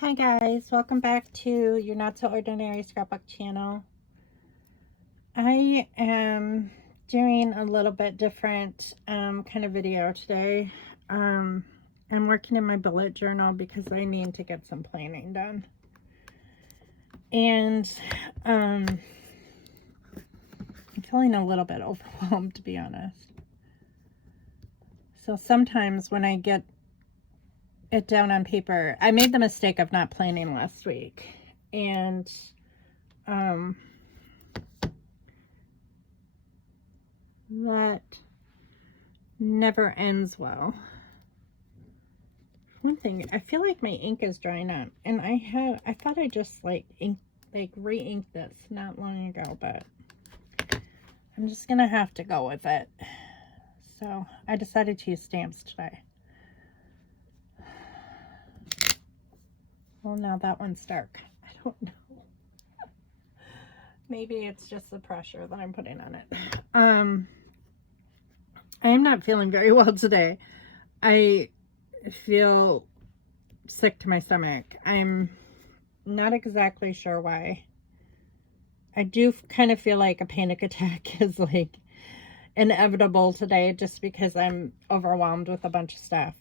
Hi guys, welcome back to your Not So Ordinary Scrapbook channel. I am doing a little bit different kind of video today. I'm working in my bullet journal because I need to get some planning done. And I'm feeling a little bit overwhelmed, to be honest. So sometimes when I get it down on paper, I made the mistake of not planning last week. And that never ends well. One thing, I feel like my ink is drying up, and I thought I just re-inked this not long ago, but I'm just gonna have to go with it. So I decided to use stamps today. Well, now that one's dark. I don't know. Maybe it's just the pressure that I'm putting on it. I am not feeling very well today. I feel sick to my stomach. I'm not exactly sure why. I do kind of feel like a panic attack is like inevitable today just because I'm overwhelmed with a bunch of stuff.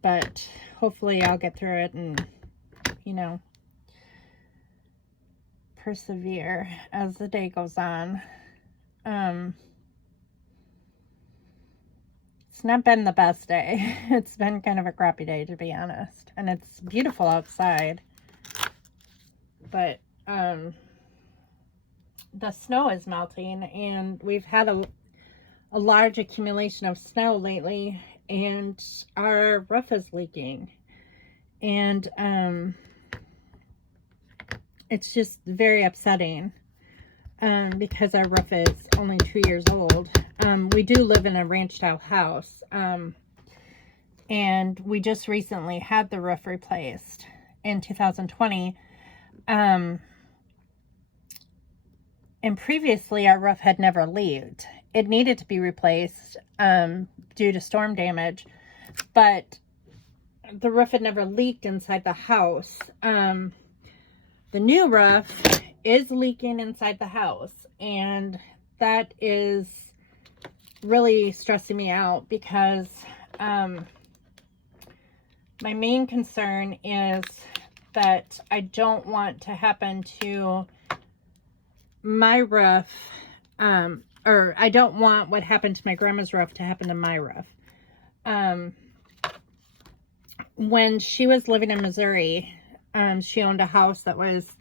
But hopefully I'll get through it and, you know, persevere as the day goes on. It's not been the best day. It's been kind of a crappy day, to be honest. And it's beautiful outside. But the snow is melting, and we've had a large accumulation of snow lately, and our roof is leaking. And it's just very upsetting because our roof is only 2 years old. We do live in a ranch style house, and we just recently had the roof replaced in 2020. And previously our roof had never leaked. It needed to be replaced due to storm damage, but the roof had never leaked inside the house. The new roof is leaking inside the house, and that is really stressing me out because my main concern is that I don't want to happen to my roof, or I don't want what happened to my grandma's roof to happen to my roof. When she was living in Missouri, she owned a house that was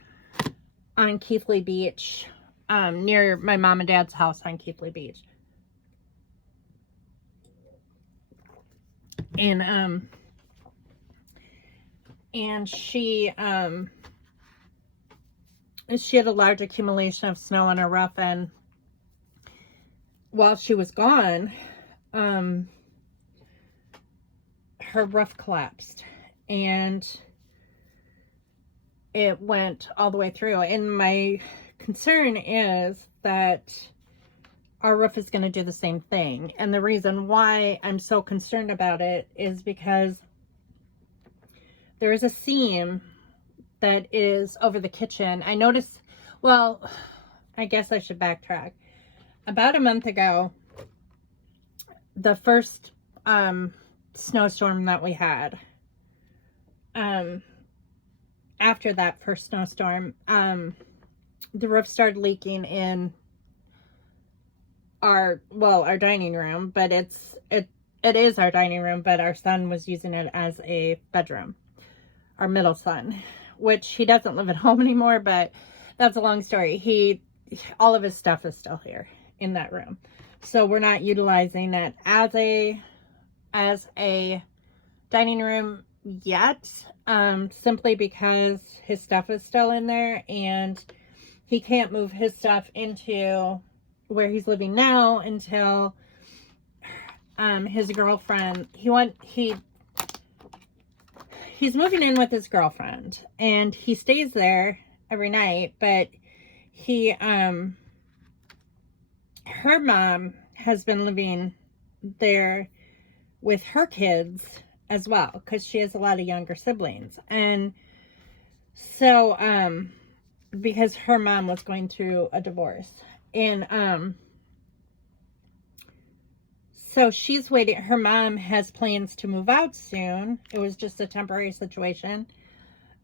on Keithley Beach, near my mom and dad's house on Keithley Beach. And she had a large accumulation of snow on her roof, and while she was gone, her roof collapsed, and it went all the way through. And my concern is that our roof is going to do the same thing. And the reason why I'm so concerned about it is because there is a seam that is over the kitchen. I noticed, well, I guess I should backtrack. About a month ago, the first snowstorm that we had, after that first snowstorm, the roof started leaking in our dining room, but it is our dining room, but our son was using it as a bedroom, our middle son, which he doesn't live at home anymore, but that's a long story. All of his stuff is still here in that room, so we're not utilizing it as a dining room yet, simply because his stuff is still in there, and he can't move his stuff into where he's living now until his girlfriend, he's moving in with his girlfriend, and he stays there every night, but her mom has been living there with her kids as well, because she has a lot of younger siblings. And so, because her mom was going through a divorce. And, so she's waiting. Her mom has plans to move out soon. It was just a temporary situation.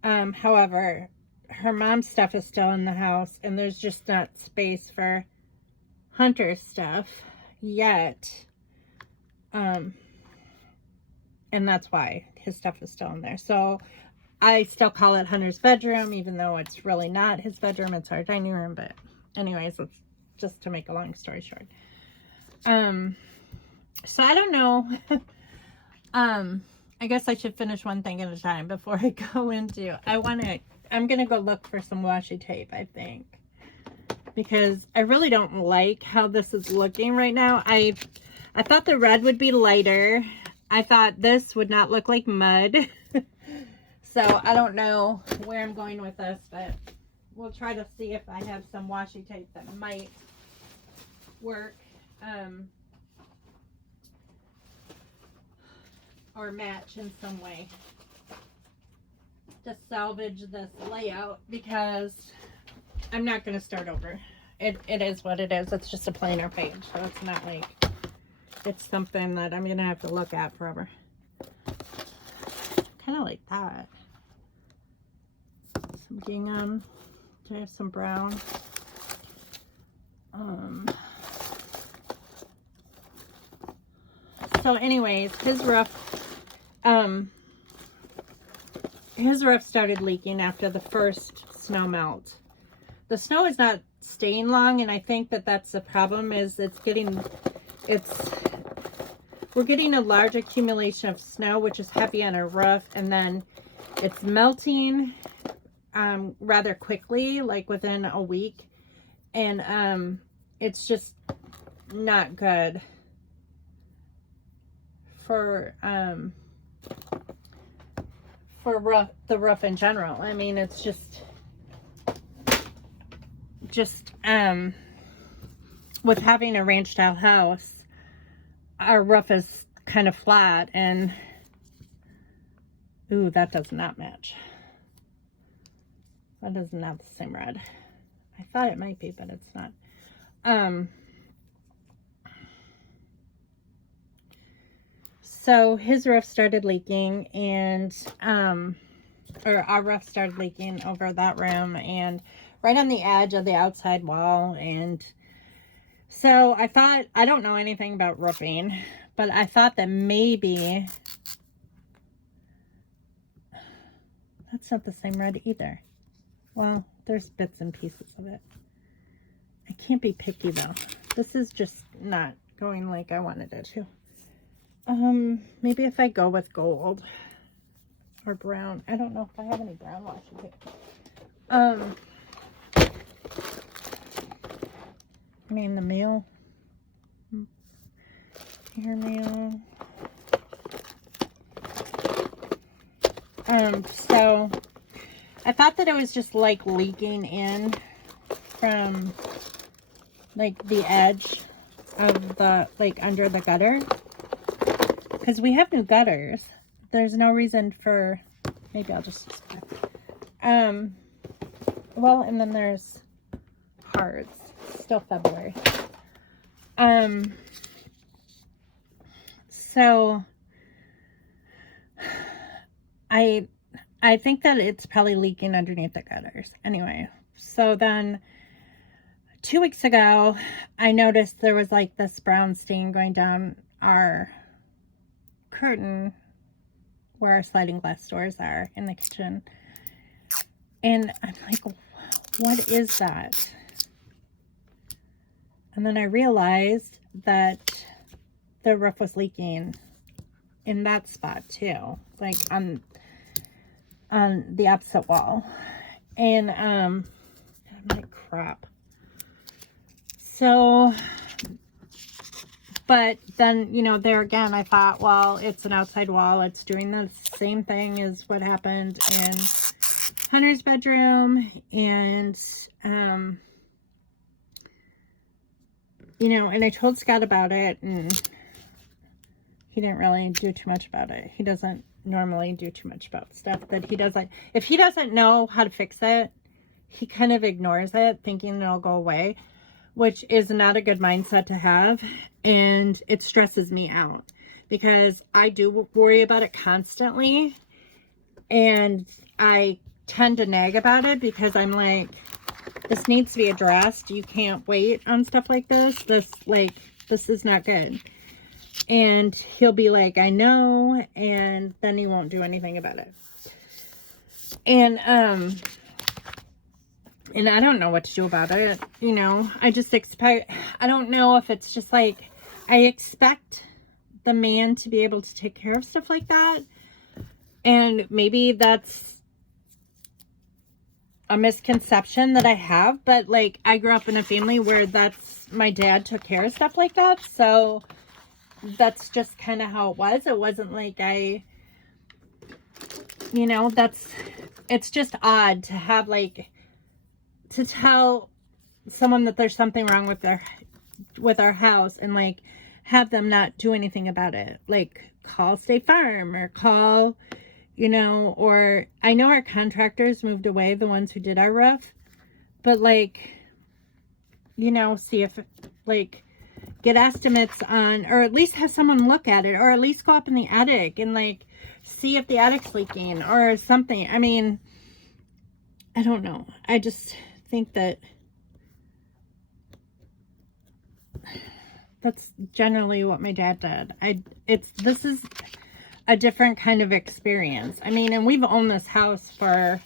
However, her mom's stuff is still in the house, and there's just not space for Hunter's stuff yet. And that's why his stuff is still in there. So I still call it Hunter's bedroom, even though it's really not his bedroom. It's our dining room. But anyways, it's just to make a long story short. So I don't know. I guess I should finish one thing at a time before I go into, I'm going to go look for some washi tape, I think, because I really don't like how this is looking right now. I thought the red would be lighter. I thought this would not look like mud. So I don't know where I'm going with this, but we'll try to see if I have some washi tape that might work. Or match in some way to salvage this layout, because I'm not going to start over. It is what it is. It's just a plainer page, so it's not like it's something that I'm going to have to look at forever. Kind of like that. Some gingham. There's some brown. So anyways, his roof started leaking after the first snow melt. The snow is not staying long, and I think that that's the problem. Is we're getting a large accumulation of snow, which is heavy on our roof, and then it's melting rather quickly, like within a week, and it's just not good for the roof in general. I mean, it's just with having a ranch style house, our roof is kind of flat, and ooh, that does not match. That is not the same red. I thought it might be, but it's not. So his roof started leaking, and or our roof started leaking over that room and right on the edge of the outside wall. And so I thought, I don't know anything about roofing, but I thought that maybe that's not the same red either. Well, there's bits and pieces of it. I can't be picky though. This is just not going like I wanted it to. Maybe if I go with gold or brown. I don't know if I have any brown washi tape. I mean the meal. Hair meal. So I thought that it was just like leaking in from like the edge of the, like under the gutter. Because we have new gutters. There's no reason for, maybe I'll just, well, and then there's hearts. Still February. So I think that it's probably leaking underneath the gutters. Anyway, so then 2 weeks ago, I noticed there was like this brown stain going down our curtain where our sliding glass doors are in the kitchen. And I'm like, what is that? And then I realized that the roof was leaking in that spot too, like on the opposite wall. And I'm like, crap. So, but then, you know, there again, I thought, well, it's an outside wall. It's doing the same thing as what happened in Hunter's bedroom. And, you know, and I told Scott about it, and he didn't really do too much about it. He doesn't normally do too much about stuff that he doesn't, if he doesn't know how to fix it, he kind of ignores it, thinking it'll go away, which is not a good mindset to have. And it stresses me out because I do worry about it constantly. And I tend to nag about it because I'm like, this needs to be addressed. You can't wait on stuff like this. This is not good. And he'll be like, I know, and then he won't do anything about it. And I don't know what to do about it. You know, I just expect, I don't know if it's just like, I expect the man to be able to take care of stuff like that. And maybe that's a misconception that I have, but like, I grew up in a family where my dad took care of stuff like that. So that's just kind of how it was. It wasn't like you know, it's just odd to have to tell someone that there's something wrong with our house and like have them not do anything about it. Like call State Farm or call, you know, or I know our contractors moved away, the ones who did our roof, but like, you know, see if like get estimates on, or at least have someone look at it, or at least go up in the attic and like see if the attic's leaking or something. I mean, I don't know. I just think that that's generally what my dad did. This is a different kind of experience. I mean, and we've owned this house for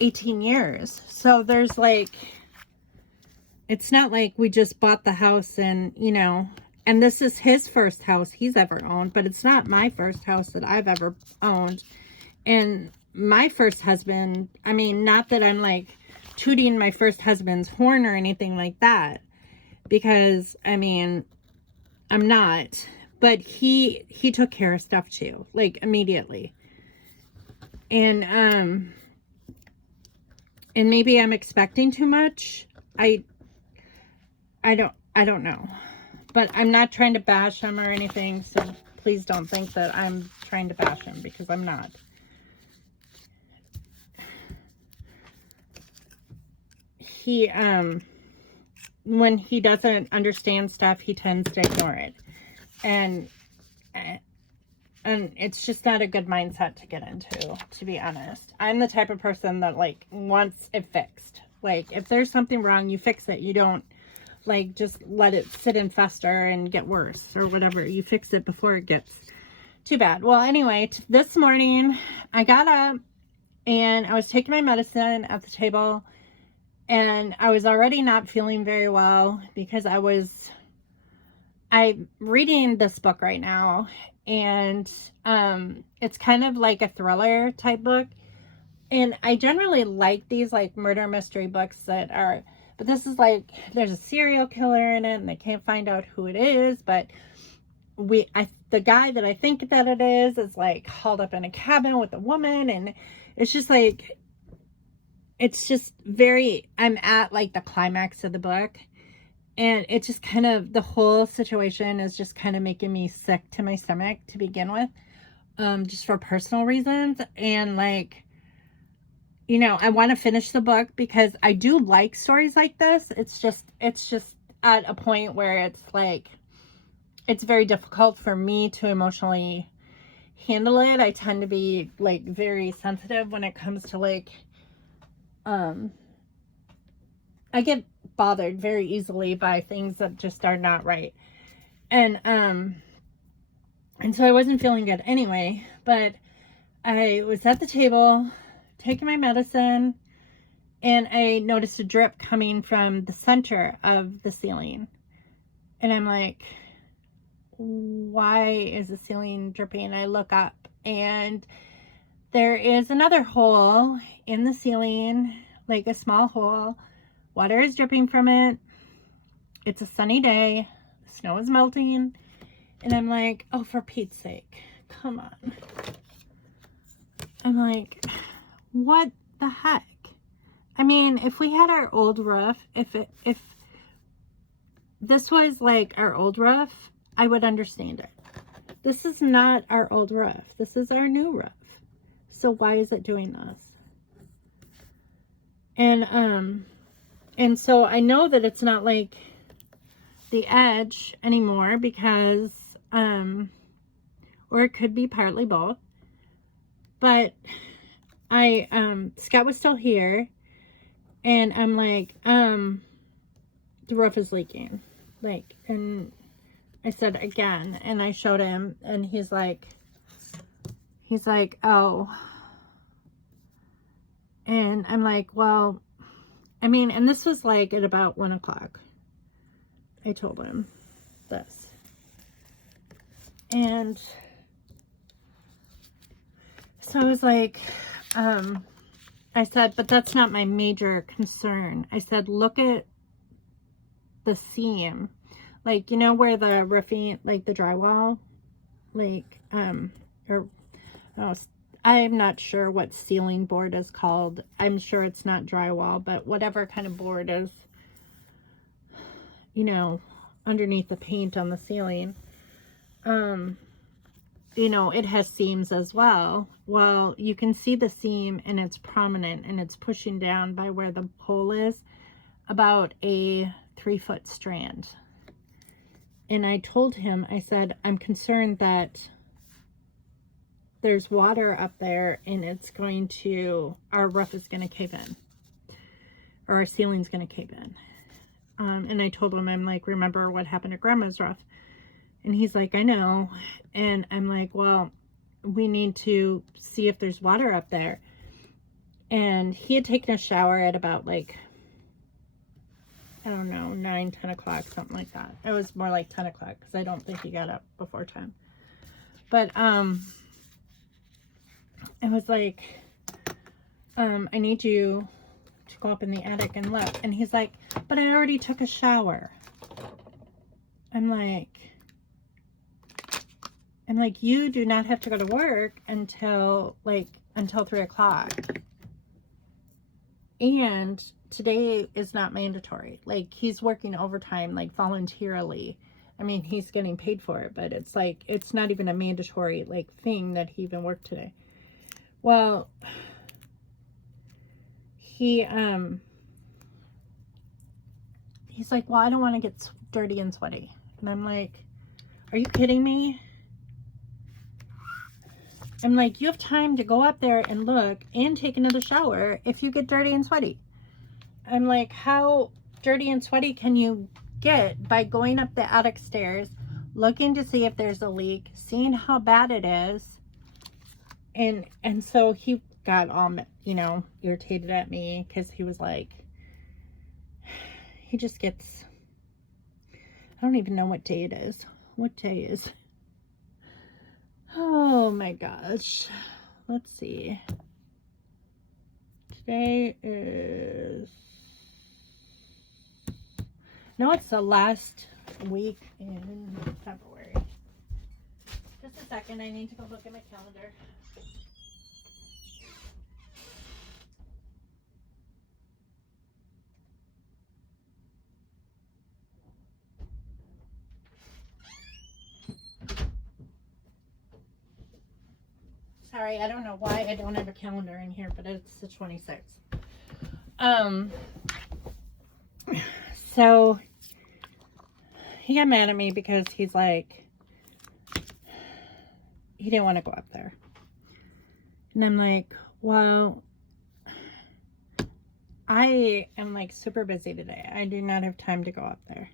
18 years. So there's like, it's not like we just bought the house and, you know, and this is his first house he's ever owned, but it's not my first house that I've ever owned. And my first husband, I mean, not that I'm like tooting my first husband's horn or anything like that, because I mean, I'm not, but he took care of stuff too, like immediately. And maybe I'm expecting too much. I don't know, but I'm not trying to bash him or anything. So please don't think that I'm trying to bash him, because I'm not. He, when he doesn't understand stuff, he tends to ignore it. And it's just not a good mindset to get into, to be honest. I'm the type of person that like wants it fixed. Like if there's something wrong, you fix it. You don't like just let it sit and fester and get worse or whatever. You fix it before it gets too bad. Well, anyway, this morning I got up and I was taking my medicine at the table, and I was already not feeling very well because I'm reading this book right now, and it's kind of like a thriller type book. And I generally like these like murder mystery books but this is like, there's a serial killer in it and they can't find out who it is, but the guy that I think that it is like hauled up in a cabin with a woman, and it's just like, it's just I'm at like the climax of the book, and it just kind of, the whole situation is just kind of making me sick to my stomach to begin with, just for personal reasons. And like, you know, I want to finish the book because I do like stories like this. It's just at a point where it's like, it's very difficult for me to emotionally handle it. I tend to be like very sensitive when it comes to like, I get bothered very easily by things that just are not right. And so I wasn't feeling good anyway, but I was at the table taking my medicine, and I noticed a drip coming from the center of the ceiling. And I'm like, why is the ceiling dripping? I look up, and there is another hole in the ceiling, like a small hole. Water is dripping from it. It's a sunny day. The snow is melting. And I'm like, oh, for Pete's sake, come on. I'm like, what the heck? I mean, if we had our old roof, if this was like our old roof, I would understand it. This is not our old roof. This is our new roof. So why is it doing this? And so I know that it's not like the edge anymore because, or it could be partly both. But Scott was still here, and I'm like, the roof is leaking. Like, and I said again, and I showed him, and he's like, oh. And I'm like, well, I mean, and this was like at about 1 o'clock. I told him this. And so I was like, I said, but that's not my major concern. I said, look at the seam. Like, you know where the roofing, like the drywall, like, or, oh, I'm not sure what ceiling board is called. I'm sure it's not drywall, but whatever kind of board is, you know, underneath the paint on the ceiling. You know, it has seams as well. Well, you can see the seam, and it's prominent, and it's pushing down by where the pole is, about a 3-foot strand. And I told him, I said, I'm concerned that there's water up there, and it's going to, our roof is going to cave in, or our ceiling's going to cave in. And I told him, I'm like, remember what happened to Grandma's roof? And he's like, I know. And I'm like, well, we need to see if there's water up there. And he had taken a shower at about like, I don't know, 9, 10 o'clock, something like that. It was more like 10 o'clock because I don't think he got up before 10. But I was like, I need you to go up in the attic and look. And he's like, but I already took a shower. I'm like, you do not have to go to work until 3 o'clock. And today is not mandatory. Like, he's working overtime, like, voluntarily. I mean, he's getting paid for it, but it's like, it's not even a mandatory, like, thing that he even worked today. Well, he's like, well, I don't want to get dirty and sweaty. And I'm like, are you kidding me? I'm like, you have time to go up there and look and take another shower if you get dirty and sweaty. I'm like, how dirty and sweaty can you get by going up the attic stairs, looking to see if there's a leak, seeing how bad it is? And so he got all, you know, irritated at me because he was like, he just gets, I don't even know what day it is. What day is? Oh my gosh. Let's see. Today is, no, it's the last week in February. Just a second, I need to go look at my calendar. Sorry, I don't know why I don't have a calendar in here, but it's the 26th. So he got mad at me because he's like, he didn't want to go up there. And I'm like, well, I am like super busy today. I do not have time to go up there.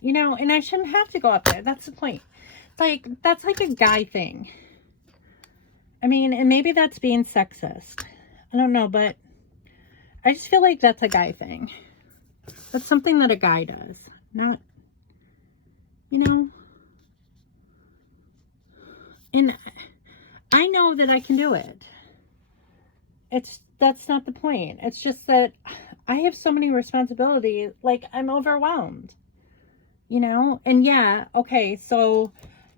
You know, and I shouldn't have to go up there. That's the point. Like, that's like a guy thing. I mean, and maybe that's being sexist. I don't know, but I just feel like that's a guy thing. That's something that a guy does. Not, you know. And I know that I can do it. That's not the point. It's just that I have so many responsibilities. Like, I'm overwhelmed. You know? And yeah, okay, so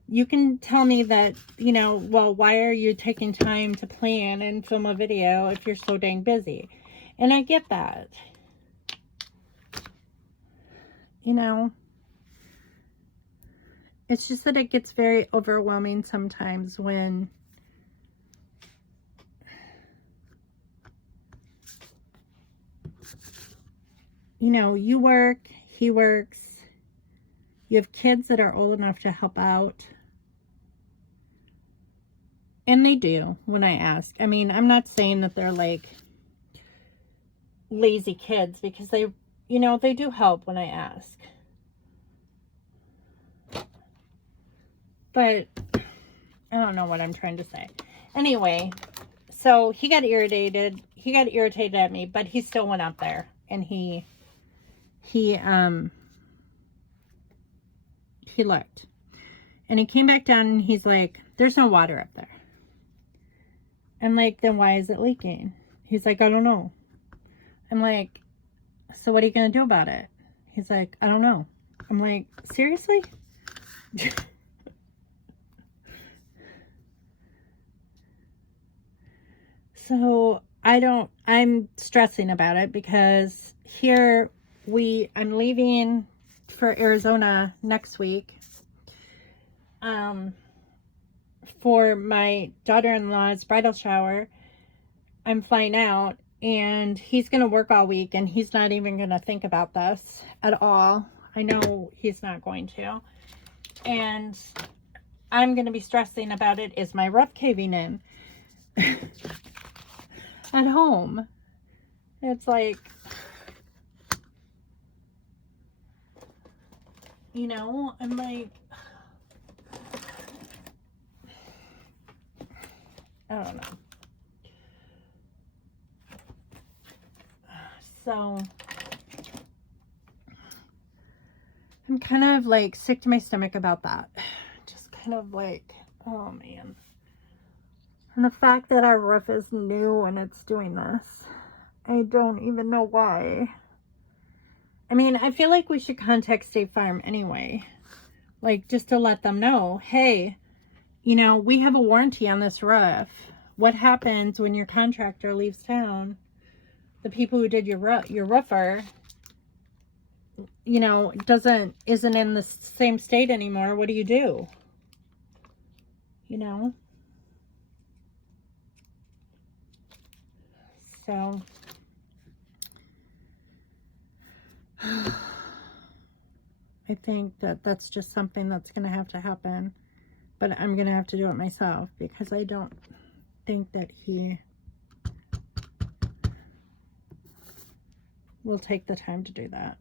you can tell me that, you know, well, why are you taking time to plan and film a video if you're so dang busy? And I get that. You know, It's just that it gets very overwhelming sometimes when you know, you work, he works, you have kids that are old enough to help out. And they do when I ask. I mean, I'm not saying that they're like lazy kids, because they, you know, they do help when I ask. But I don't know what I'm trying to say. Anyway, so he got irritated. He got irritated at me, but he still went out there and he looked. And he came back down and he's like, there's no water up there. I'm like, then why is it leaking? He's like, I don't know. I'm like, so what are you going to do about it? He's like, I don't know. I'm like, seriously? So I'm stressing about it because here I'm leaving for Arizona next week. For my daughter-in-law's bridal shower. I'm flying out and he's going to work all week and he's not even going to think about this at all. I know he's not going to. And I'm going to be stressing about it. Is my roof caving in? At home. It's like, you know, I'm like, I don't know. So I'm kind of like sick to my stomach about that. Just kind of like, oh man. And the fact that our roof is new and it's doing this, I don't even know why. I mean, I feel like we should contact State Farm anyway. Like, just to let them know, hey, you know, we have a warranty on this roof. What happens when your contractor leaves town? The people who did your roofer, you know, isn't in the same state anymore. What do you do? You know? So I think that that's just something that's going to have to happen. But I'm going to have to do it myself because I don't think that he will take the time to do that.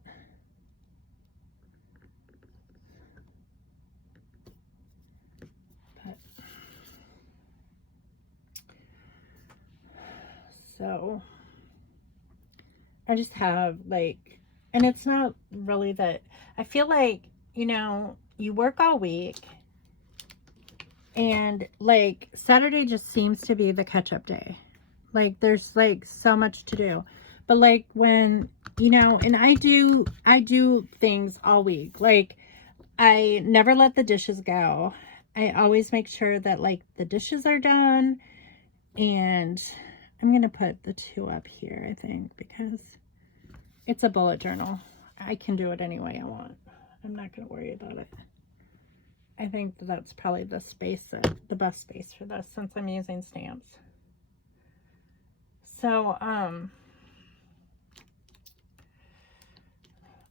But, so I just have like, and it's not really that, I feel like, you know, you work all week and like Saturday just seems to be the catch-up day. Like there's like so much to do. But like when, you know, and I do things all week. Like I never let the dishes go. I always make sure that like the dishes are done. And I'm going to put the 2 up here, I think, because it's a bullet journal. I can do it any way I want. I'm not going to worry about it. I think that's probably the best space for this since I'm using stamps. So,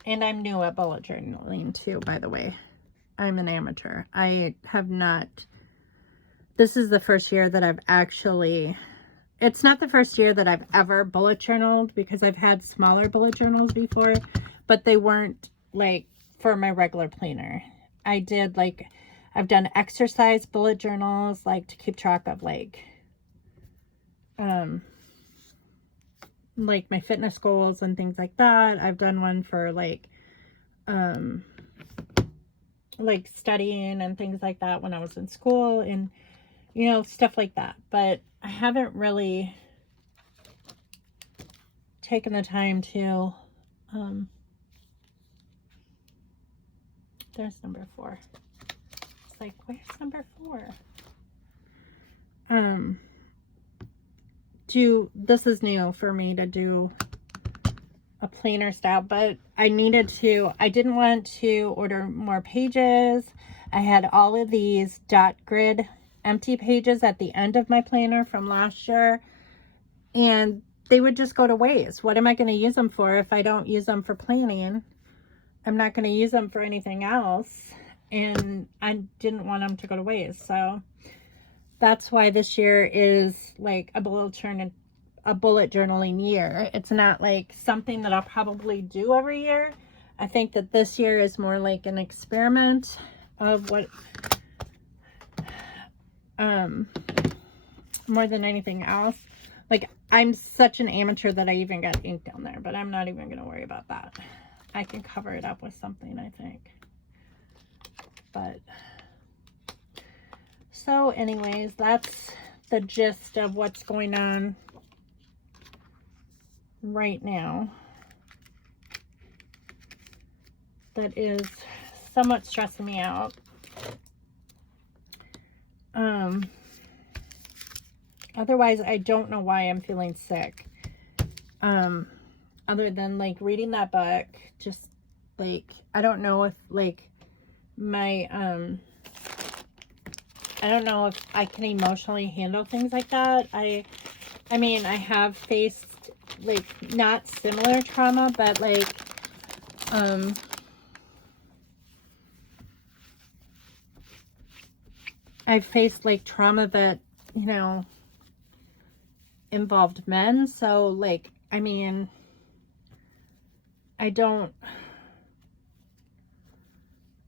and I'm new at bullet journaling too, by the way. I'm an amateur. I have not, this is the first year that I've actually, it's not the first year that I've ever bullet journaled because I've had smaller bullet journals before, but they weren't like for my regular planner. I did like, I've done exercise bullet journals, like to keep track of like my fitness goals and things like that. I've done one for like studying and things like that when I was in school and, you know, stuff like that. But I haven't really taken the time to, there's number 4. It's like, where's number 4? This is new for me to do a planner style, but I didn't want to order more pages. I had all of these dot grid empty pages at the end of my planner from last year, and they would just go to waste. What am I going to use them for if I don't use them for planning? I'm not going to use them for anything else, and I didn't want them to go to waste. So that's why this year is like a bullet journaling year. It's not like something that I'll probably do every year. I think that this year is more like an experiment of what, more than anything else. Like, I'm such an amateur that I even got ink down there, but I'm not even going to worry about that. I can cover it up with something, I think. But, so anyways, that's the gist of what's going on right now. That is somewhat stressing me out. Otherwise, I don't know why I'm feeling sick. Other than like reading that book, just like, I don't know if like my, I don't know if I can emotionally handle things like that. I mean, I have faced like not similar trauma, but like, I've faced like trauma that, you know, involved men. So like, I mean, I don't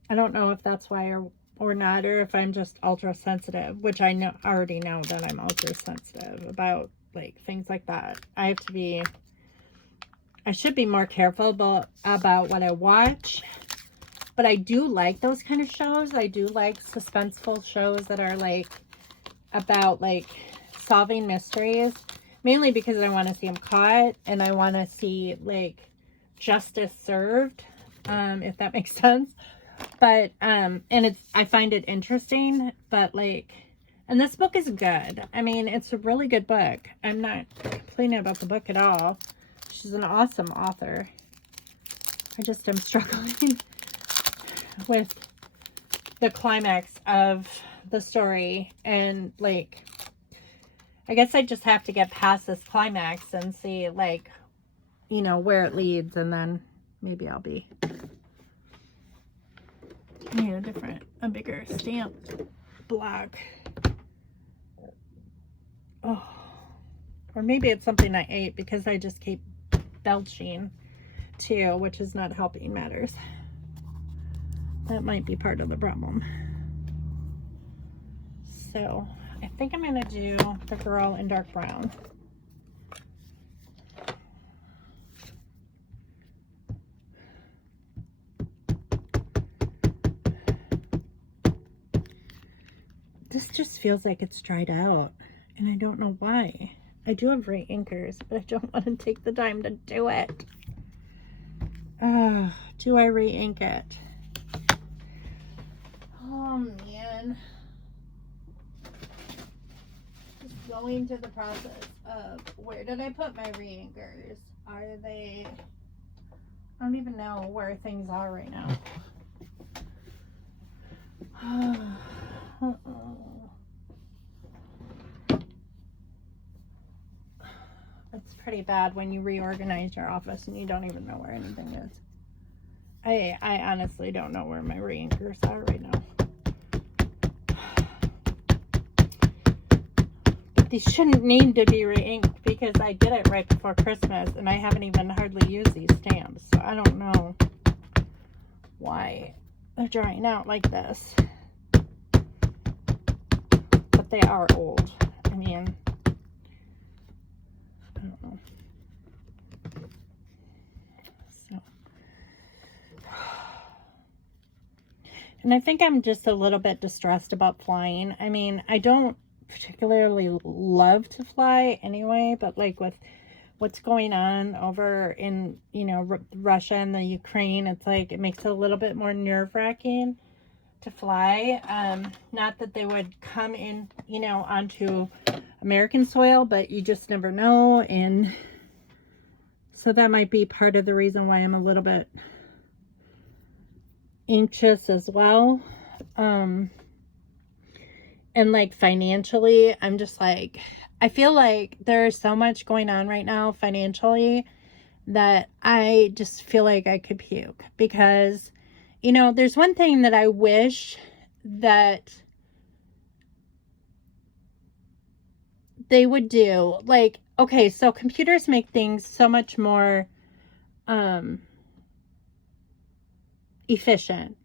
know if that's why or not, or if I'm just ultra sensitive, which I already know that I'm ultra sensitive about like things like that. I should be more careful about what I watch, but I do like those kind of shows. I do like suspenseful shows that are like about like solving mysteries, mainly because I want to see them caught and I want to see like justice served, if that makes sense. But and I find it interesting, but like, and this book is good. I mean, it's a really good book. I'm not complaining about the book at all. She's an awesome author. I just am struggling with the climax of the story, and like, I guess I just have to get past this climax and see like, you know, where it leads, and then maybe I'll be, you know, a bigger stamp block. Oh, or maybe it's something I ate because I just keep belching too, which is not helping matters. That might be part of the problem. So I think I'm going to do the girl in dark brown. This just feels like it's dried out, and I don't know why. I do have re-inkers, but I don't want to take the time to do it. Do I re-ink it? Oh man. Just going through the process of where did I put my re-inkers? Are they... I don't even know where things are right now. It's pretty bad when you reorganize your office and you don't even know where anything is. I honestly don't know where my re-inkers are right now. But these shouldn't need to be re-inked because I did it right before Christmas and I haven't even hardly used these stamps. So I don't know why they're drying out like this. But they are old. I mean, I don't know. So, and I think I'm just a little bit distressed about flying. I mean, I don't particularly love to fly anyway, but like with what's going on over in, you know, Russia and the Ukraine, it's like it makes it a little bit more nerve-wracking to fly. Not that they would come in, you know, onto American soil, but you just never know. And So that might be part of the reason why I'm a little bit anxious as well. And like financially, I'm just like, I feel like there's so much going on right now financially that I just feel like I could puke. Because, you know, there's one thing that I wish that they would do. Like, okay, so computers make things so much more efficient.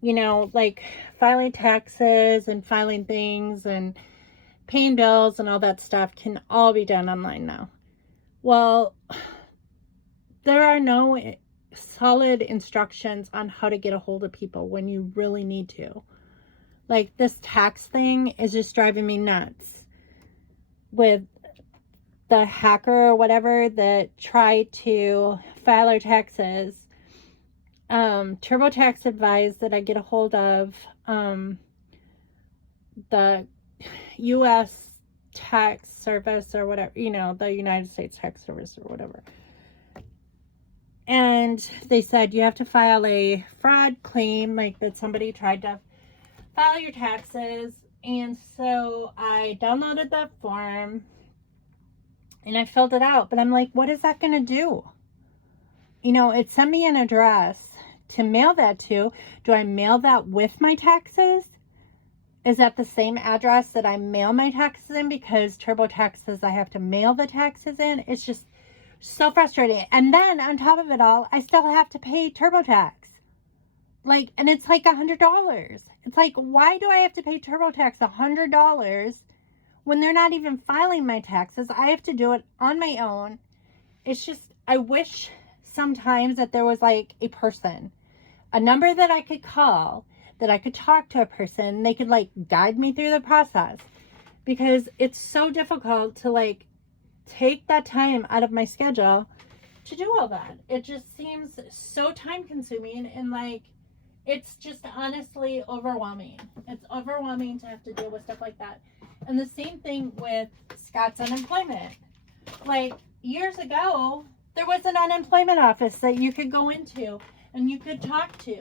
You know, like filing taxes and filing things and paying bills and all that stuff can all be done online now. Well, there are no solid instructions on how to get a hold of people when you really need to. Like, this tax thing is just driving me nuts with the hacker or whatever that tried to file our taxes. TurboTax advised that I get a hold of the U.S. tax service or whatever, you know, the United States tax service or whatever. And they said you have to file a fraud claim, like that somebody tried to file your taxes. And so I downloaded that form and I filled it out. But I'm like, what is that going to do? You know, it sent me an address to mail that to. Do I mail that with my taxes? Is that the same address that I mail my taxes in? Because TurboTax says I have to mail the taxes in. It's just so frustrating. And then on top of it all, I still have to pay TurboTax. Like, and it's like $100. It's like, why do I have to pay TurboTax $100 when they're not even filing my taxes? I have to do it on my own. It's just, I wish sometimes that there was like a person, a number that I could call, that I could talk to a person. They could like guide me through the process, because it's so difficult to like take that time out of my schedule to do all that. It just seems so time consuming, and like, it's just honestly overwhelming. It's overwhelming to have to deal with stuff like that. And the same thing with Scott's unemployment. Like, years ago, there was an unemployment office that you could go into and you could talk to,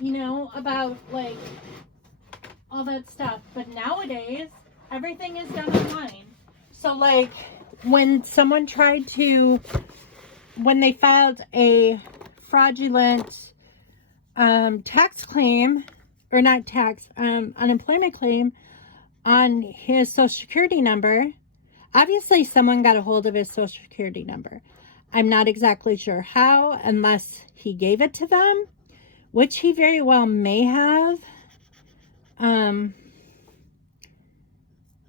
you know, about like all that stuff. But nowadays, everything is done online. So like, when someone tried to, when they filed a fraudulent tax claim, or not tax, unemployment claim on his social security number, obviously someone got a hold of his social security number. I'm not exactly sure how, unless he gave it to them, which he very well may have.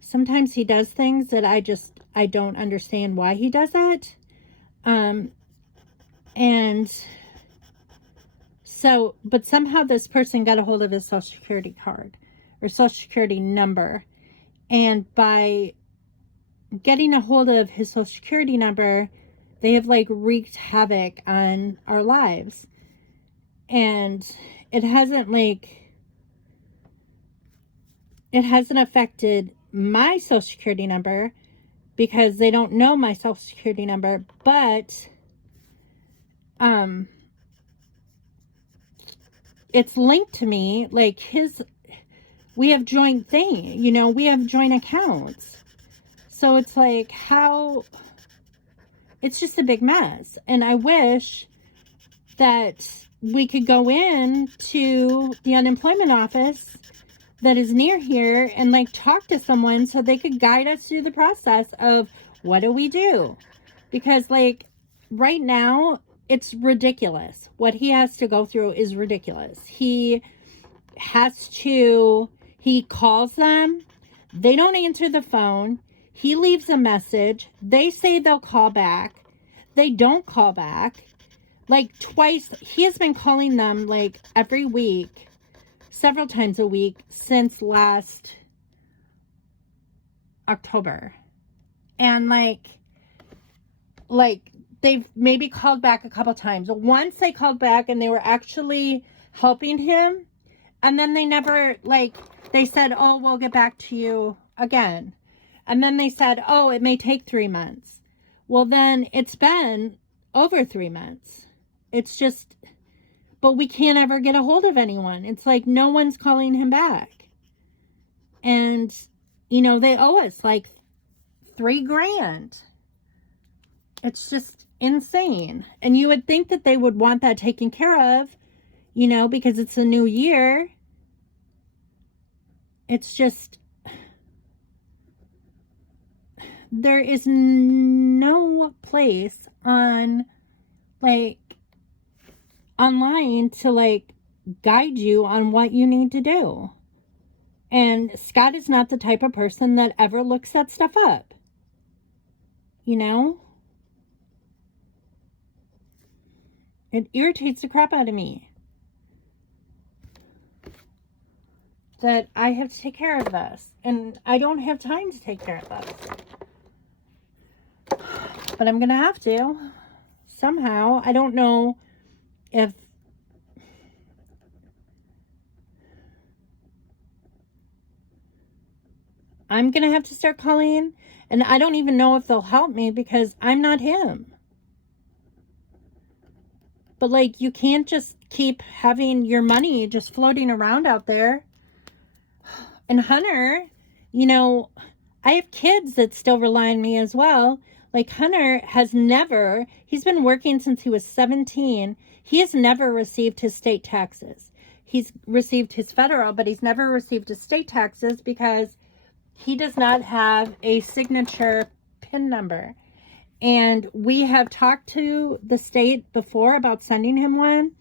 Sometimes he does things that I don't understand why he does that. And so, but somehow this person got a hold of his social security card or social security number. And by getting a hold of his social security number, they have like wreaked havoc on our lives. And it hasn't affected my social security number, because they don't know my social security number, but it's linked to me. Like, we have joint thing, you know, we have joint accounts. So it's like, how, it's just a big mess. And I wish that we could go in to the unemployment office that is near here and like talk to someone so they could guide us through the process of what do we do? Because like right now, it's ridiculous. What he has to go through is ridiculous. He calls them. They don't answer the phone. He leaves a message. They say they'll call back. They don't call back. Like twice. He has been calling them like every week, several times a week since last October. And like they've maybe called back a couple times. Once they called back and they were actually helping him. And then they never, like, they said, oh, we'll get back to you again. And then they said, oh, it may take 3 months. Well, then it's been over 3 months. It's just, but we can't ever get a hold of anyone. It's like no one's calling him back. And, they owe us like $3,000. It's just insane. And you would think that they would want that taken care of, because it's a new year. It's just, there is no place on online to guide you on what you need to do. And Scott is not the type of person that ever looks that stuff up. It irritates the crap out of me that I have to take care of this. And I don't have time to take care of this. But I'm going to have to. Somehow. I don't know if I'm going to have to start calling. And I don't even know if they'll help me because I'm not him. But you can't just keep having your money just floating around out there. And Hunter, I have kids that still rely on me as well. Hunter he's been working since he was 17. He has never received his state taxes. He's received his federal, but he's never received his state taxes because he does not have a signature PIN number. And we have talked to the state before about sending him one.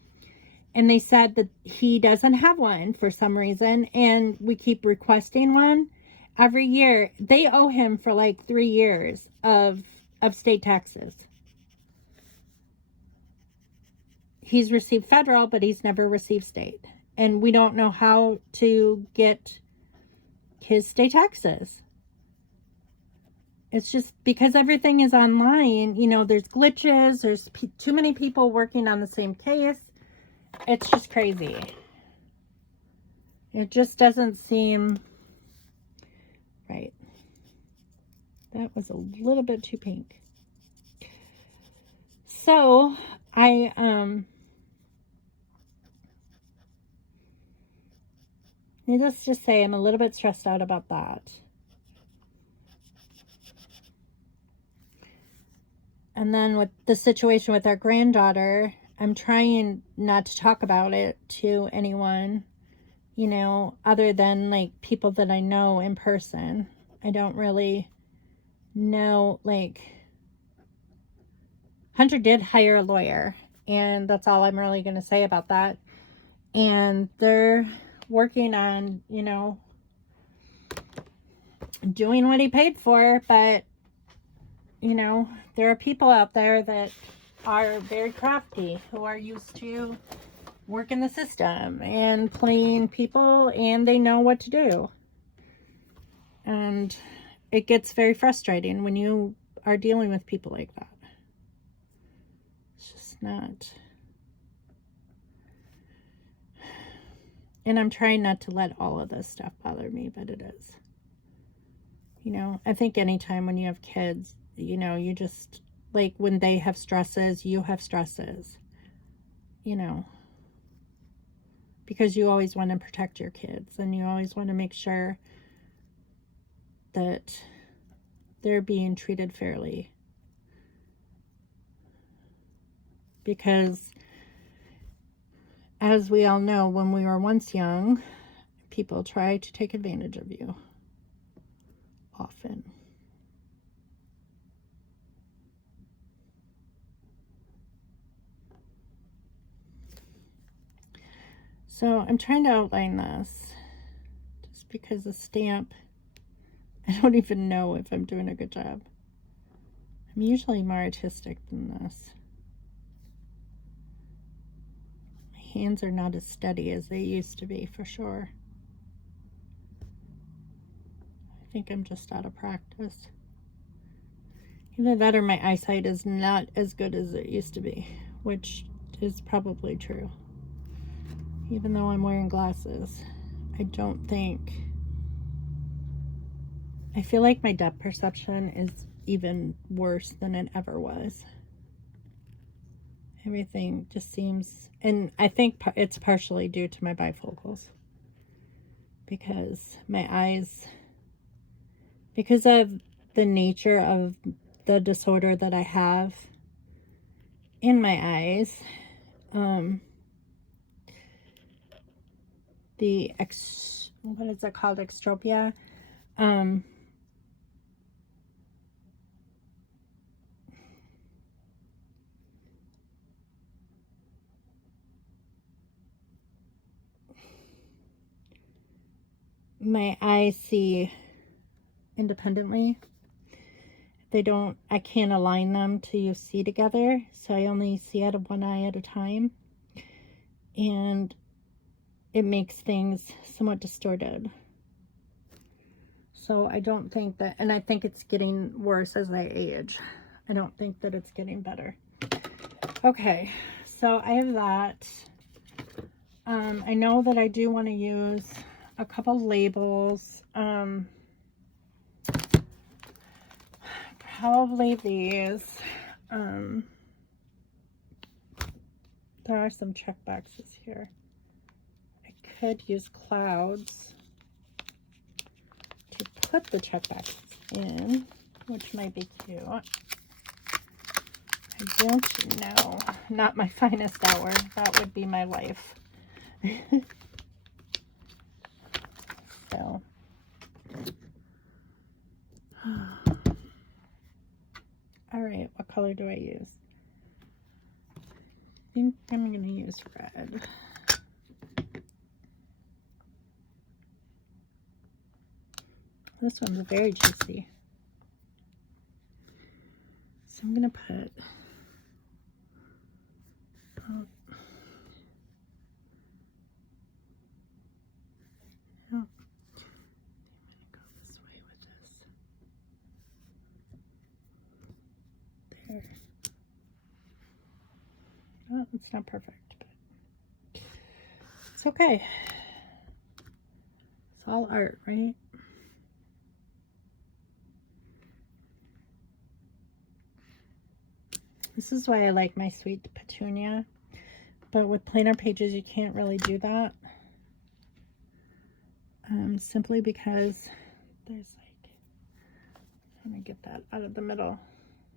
And they said that he doesn't have one for some reason. And we keep requesting one every year. They owe him for 3 years of state taxes. He's received federal, but he's never received state. And we don't know how to get his state taxes. It's just because everything is online, there's glitches, there's too many people working on the same case. It's just crazy. It just doesn't seem right. That was a little bit too pink. So, needless to say, I'm a little bit stressed out about that. And then with the situation with our granddaughter, I'm trying not to talk about it to anyone, other than people that I know in person. I don't really know, Hunter did hire a lawyer, and that's all I'm really going to say about that. And they're working on, doing what he paid for, but there are people out there that are very crafty, who are used to working the system and playing people, and they know what to do. And it gets very frustrating when you are dealing with people like that. It's just not. And I'm trying not to let all of this stuff bother me, but it is. I think anytime when you have kids, you just, when they have stresses, you have stresses, because you always want to protect your kids, and you always want to make sure that they're being treated fairly. Because, as we all know, when we were once young, people try to take advantage of you. Often. So I'm trying to outline this just because the stamp, I don't even know if I'm doing a good job. I'm usually more artistic than this. My hands are not as steady as they used to be, for sure. I think I'm just out of practice. Either that or my eyesight is not as good as it used to be, which is probably true. Even though I'm wearing glasses, I don't think... I feel like my depth perception is even worse than it ever was. Everything just seems, and I think it's partially due to my bifocals, because my eyes, because of the nature of the disorder that I have in my eyes, what is it called, extropia, my eyes see independently. I can't align them to see together, so I only see out of one eye at a time, and it makes things somewhat distorted. So I don't think that, and I think it's getting worse as I age. I don't think that it's getting better. Okay, so I have that. I know that I do want to use a couple labels. Probably these. There are some check boxes here. I could use clouds to put the check boxes in, which might be cute. I don't know. Not my finest hour. That would be my life. So. Alright, what color do I use? I think I'm going to use red. This one's very juicy. So I'm going to put... I'm going to go this way with this. There. Oh, it's not perfect, but it's okay. It's all art, right? This is why I like my sweet petunia, but with planner pages you can't really do that. Simply because there's like, I'm gonna get that out of the middle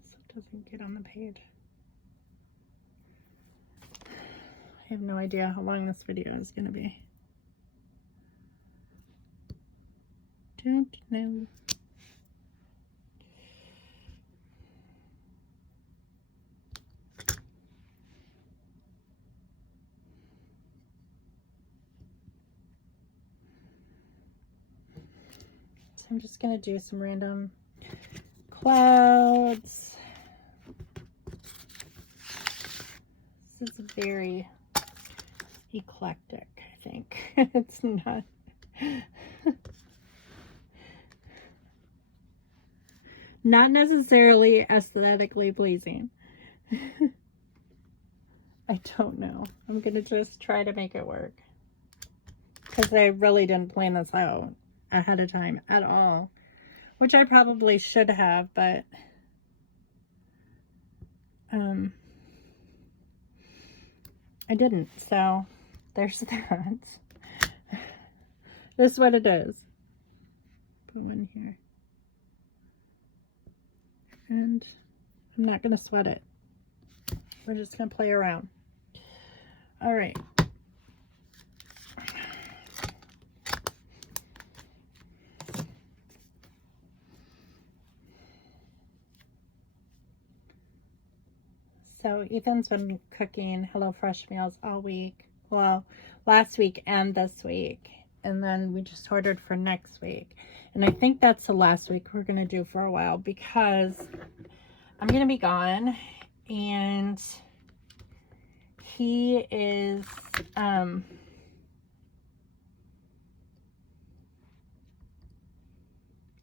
so it doesn't get on the page. I have no idea how long this video is gonna be. Don't know. So I'm just gonna do some random clouds. This is very eclectic, I think. It's not. Not necessarily aesthetically pleasing. I don't know. I'm gonna just try to make it work, because I really didn't plan this out ahead of time at all, which I probably should have, but I didn't. So there's that. This is what it is. Put one here. And I'm not going to sweat it. We're just going to play around. All right. So Ethan's been cooking HelloFresh meals all week. Well, last week and this week. And then we just ordered for next week. And I think that's the last week we're going to do for a while, because I'm going to be gone. And he is, I'm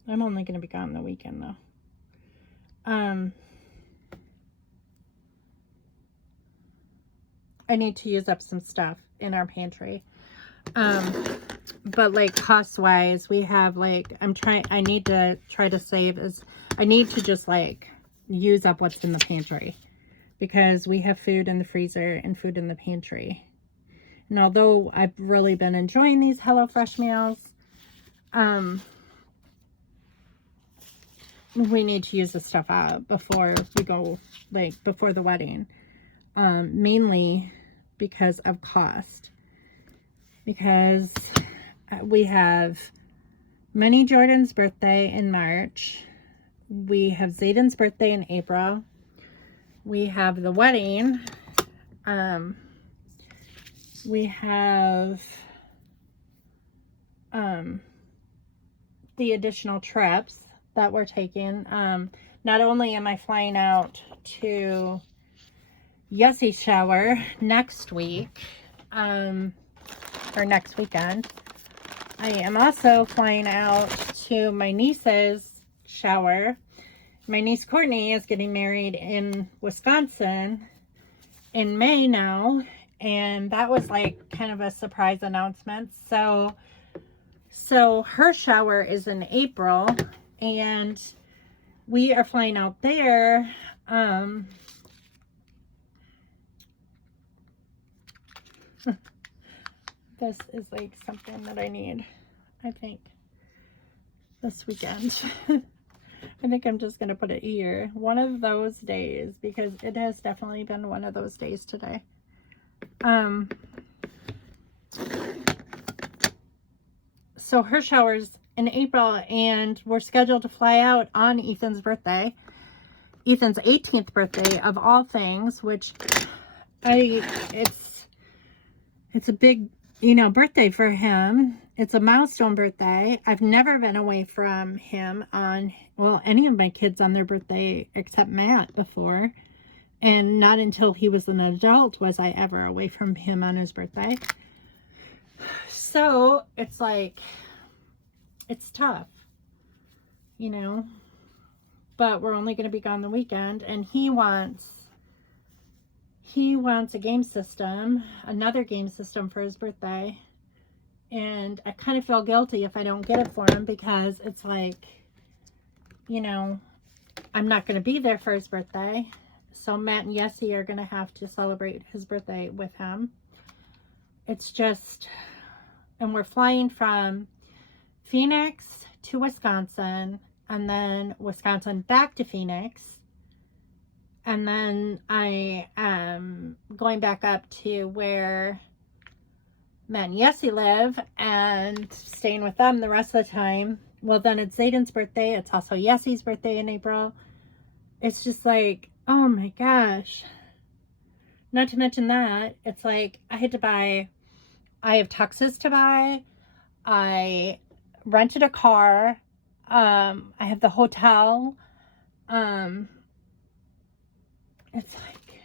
only going to be gone the weekend though. I need to use up some stuff in our pantry. But like cost wise, we have like, I need to try to save I need to just like use up what's in the pantry, because we have food in the freezer and food in the pantry. And although I've really been enjoying these HelloFresh meals, we need to use this stuff up before we go, like before the wedding. Mainly because of cost. Because we have Minnie Jordan's birthday in March. We have Zayden's birthday in April. We have the wedding. We have the additional trips that we're taking. Not only am I flying out to Yessie's shower next week, or next weekend, I am also flying out to my niece's shower. My niece Courtney is getting married in Wisconsin in May now, and that was like kind of a surprise announcement. So her shower is in April, and we are flying out there. This is like something that I need, I think, this weekend. I think I'm just going to put it here. One of those days, because it has definitely been one of those days today. So her shower's in April, and we're scheduled to fly out on Ethan's birthday. Ethan's 18th birthday of all things, which it's a big, birthday for him. It's a milestone birthday. I've never been away from him on, well, any of my kids on their birthday except Matt before. And not until he was an adult was I ever away from him on his birthday. So it's like, it's tough, but we're only going to be gone the weekend, and he wants a game system, another game system for his birthday. And I kind of feel guilty if I don't get it for him, because it's like, I'm not going to be there for his birthday. So Matt and Yessie are going to have to celebrate his birthday with him. It's just, and we're flying from Phoenix to Wisconsin, and then Wisconsin back to Phoenix. And then I am going back up to where Matt and Yessie live and staying with them the rest of the time. Well, then it's Zayden's birthday. It's also Yessie's birthday in April. It's just like, oh my gosh. Not to mention that, it's like I have tuxes to buy. I rented a car. I have the hotel. It's like,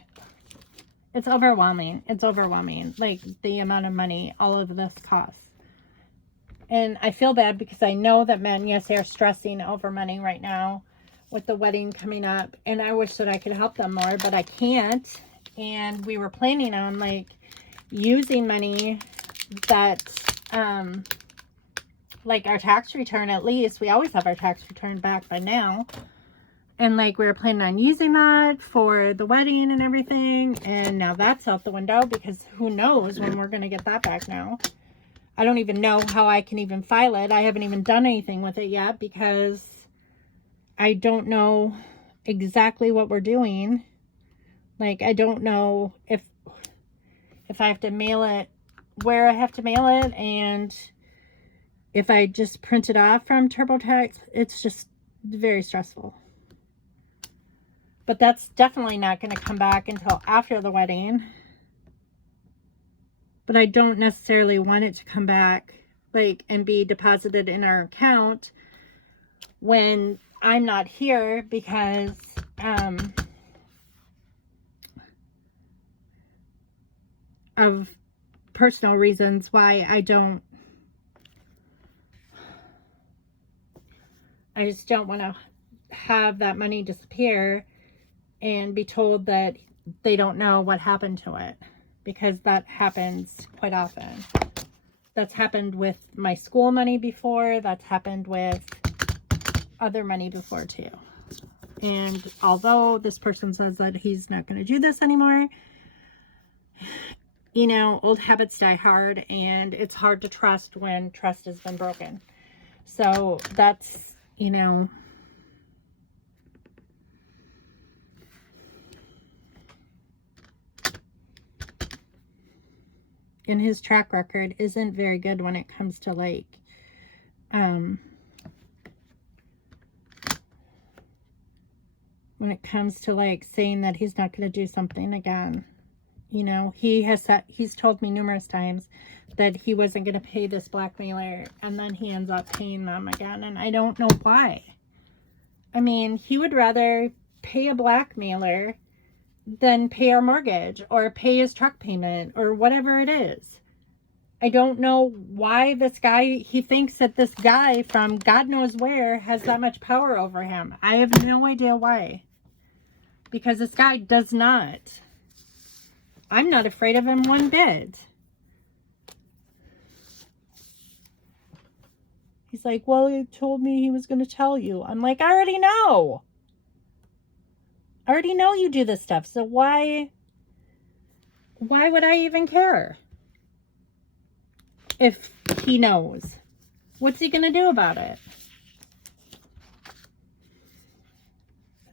it's overwhelming. It's overwhelming. Like the amount of money all of this costs. And I feel bad because I know that Matt and Yessie are stressing over money right now with the wedding coming up. And I wish that I could help them more, but I can't. And we were planning on like using money that, like our tax return, at least. We always have our tax return back by now. And like we were planning on using that for the wedding and everything. And now that's out the window, because who knows when we're going to get that back now. I don't even know how I can even file it. I haven't even done anything with it yet, because I don't know exactly what we're doing. Like, I don't know if I have to mail it, where I have to mail it, and if I just print it off from TurboTax. It's just very stressful. But that's definitely not going to come back until after the wedding. But I don't necessarily want it to come back, like, and be deposited in our account when I'm not here, because of personal reasons why I just don't want to have that money disappear and be told that they don't know what happened to it, because that happens quite often. That's happened with my school money before. That's happened with other money before too. And although this person says that he's not going to do this anymore, you know, old habits die hard, and it's hard to trust when trust has been broken. So that's, you know, and his track record isn't very good when it comes to like, when it comes to like saying that he's not going to do something again. You know, he's told me numerous times that he wasn't going to pay this blackmailer, and then he ends up paying them again, and I don't know why. I mean, he would rather pay a blackmailer than pay our mortgage or pay his truck payment or whatever it is. I don't know why this guy, he thinks that this guy from God knows where has that much power over him. I have no idea why. Because this guy does not. I'm not afraid of him one bit. He's like, well, he told me he was going to tell you. I'm like, I already know. I already know you do this stuff. So why would I even care? If he knows. What's he going to do about it?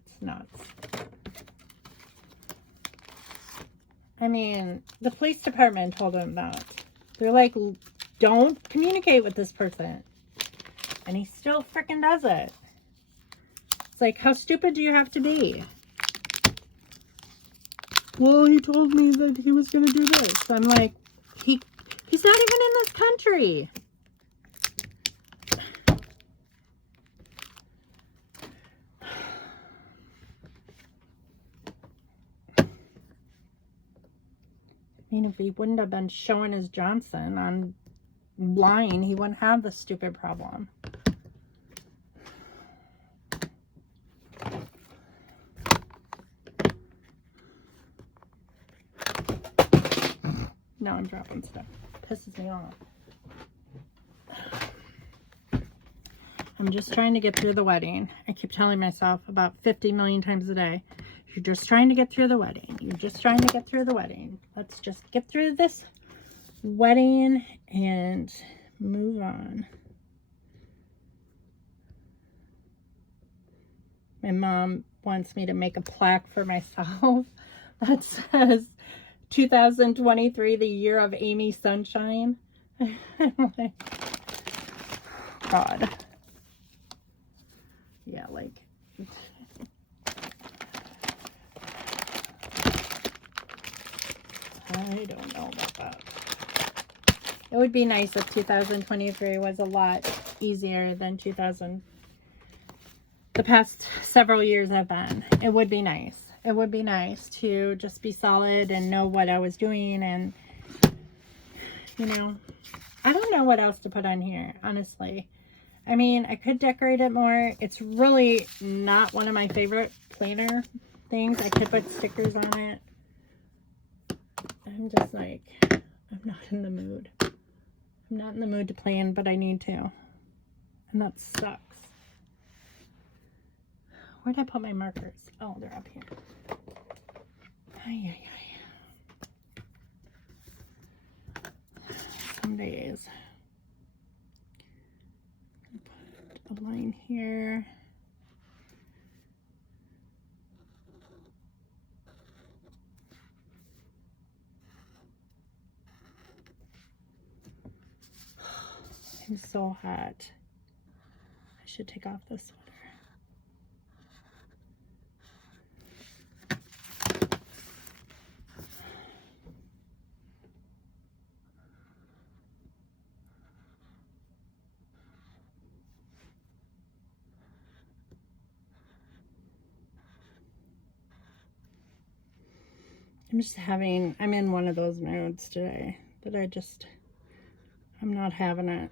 It's nuts. I mean, the police department told him that. They're like, don't communicate with this person. And he still freaking does it. It's like, how stupid do you have to be? Well, he told me that he was going to do this. I'm like, he's not even in this country. I mean, if he wouldn't have been showing his Johnson online, he wouldn't have this stupid problem. Now I'm dropping stuff. Pisses me off. I'm just trying to get through the wedding. I keep telling myself about 50 million times a day, you're just trying to get through the wedding. You're just trying to get through the wedding. Let's just get through this wedding and move on. My mom wants me to make a plaque for myself that says 2023, the year of Amy Sunshine. I'm like, God. Yeah, like, I don't know about that. It would be nice if 2023 was a lot easier than the past several years have been. It would be nice. It would be nice to just be solid and know what I was doing, and, you know, I don't know what else to put on here, honestly. I mean, I could decorate it more. It's really not one of my favorite planner things. I could put stickers on it. I'm just like, I'm not in the mood. I'm not in the mood to plan, but I need to. And that sucks. Where'd I put my markers? Oh, they're up here. Ay, ay, ay. Some days. Put a line here. I'm so hot. I should take off this sweater. I'm in one of those moods today that I'm not having it.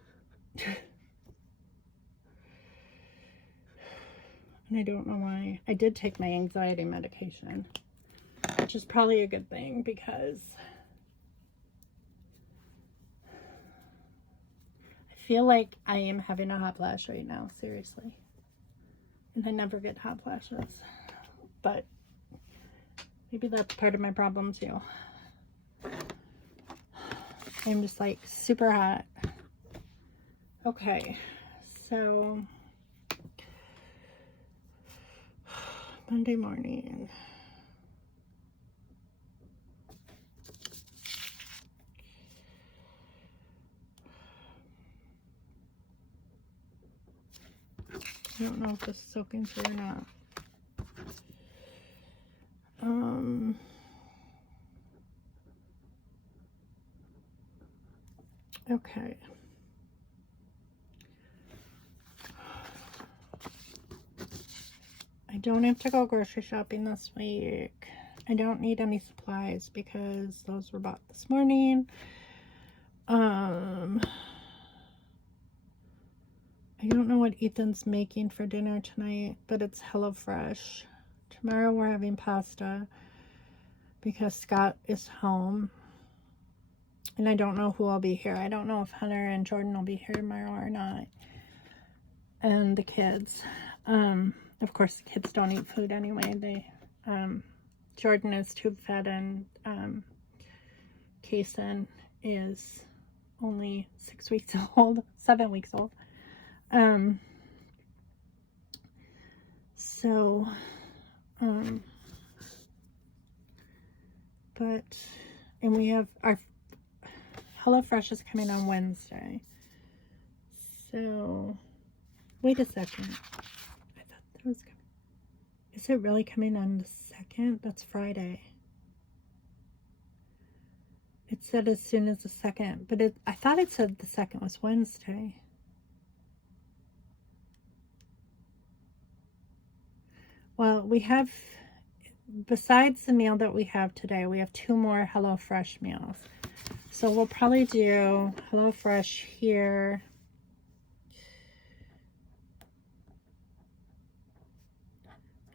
And I don't know why. I did take my anxiety medication, which is probably a good thing because feel like I am having a hot flash right now, seriously. And I never get hot flashes. But maybe that's part of my problem too. I'm just like super hot. Okay, so Monday morning. I don't know if this is soaking through or not. Okay. I don't have to go grocery shopping this week. I don't need any supplies because those were bought this morning. I don't know what Ethan's making for dinner tonight, but it's HelloFresh. Tomorrow we're having pasta because Scott is home. And I don't know who will be here. I don't know if Hunter and Jordan will be here tomorrow or not. And the kids. Of course, the kids don't eat food anyway. Jordan is tube fed, and Kason is only 6 weeks old, 7 weeks old. And we have our HelloFresh is coming on Wednesday. So, wait a second. I thought that was coming. Is it really coming on the 2nd? That's Friday. It said as soon as the 2nd, but I thought it said the 2nd was Wednesday. Well, we have, besides the meal that we have today, we have 2 more HelloFresh meals. So we'll probably do HelloFresh here.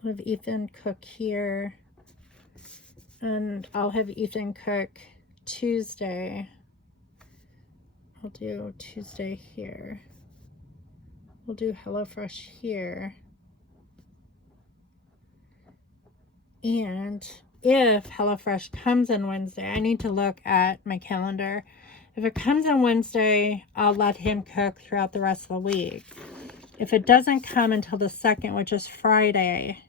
We'll have Ethan cook here. And I'll have Ethan cook Tuesday. I'll do Tuesday here. We'll do HelloFresh here. And if HelloFresh comes on Wednesday, I need to look at my calendar. If it comes on Wednesday, I'll let him cook throughout the rest of the week. If it doesn't come until the 2nd, which is Friday,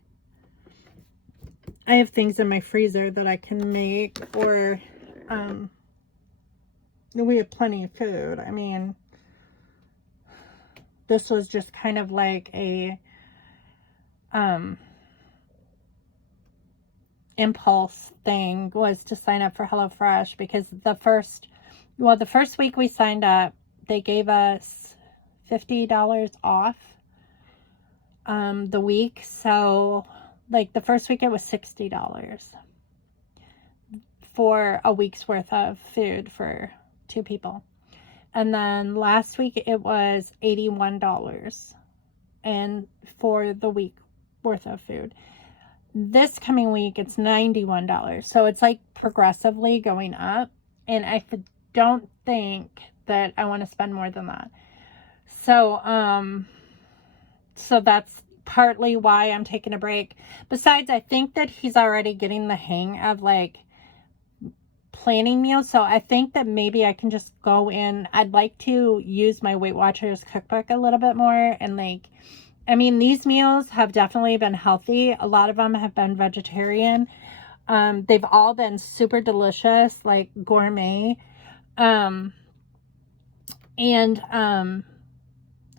I have things in my freezer that I can make, or we have plenty of food. I mean, this was just kind of like a impulse thing, was to sign up for HelloFresh, because the first week we signed up, they gave us $50 off the week. So like the first week it was $60 for a week's worth of food for 2 people. And then last week it was $81 and for the week worth of food. This coming week it's $91. So it's like progressively going up, and I don't think that I want to spend more than that. So so that's partly why I'm taking a break. Besides, I think that he's already getting the hang of like planning meals. So I think that maybe I can just go in. I'd like to use my Weight Watchers cookbook a little bit more. And like, I mean, these meals have definitely been healthy. A lot of them have been vegetarian. They've all been super delicious, like gourmet. And